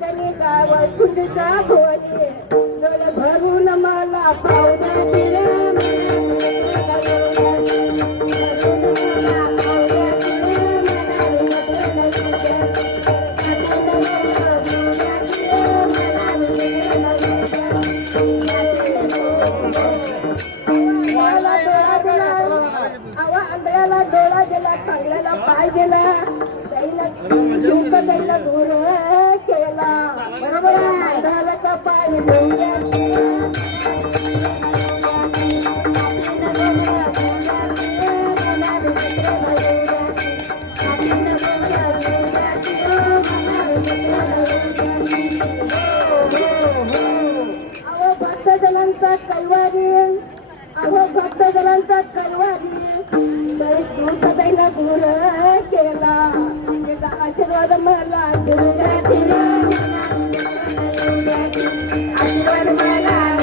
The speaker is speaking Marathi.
चली गाव तुझा भोरी डोल भरून मला पावडा आंधळ्याला डोळा गेला चांगल्याला पाय गेला त्याला दूर केला बरोबर आंधळ्याला का पाय भक्तजनांचा कलवारी भक्तजनांचा कलवारी सदैला दूर केला आशीर्वाद मला आशीर्वाद मला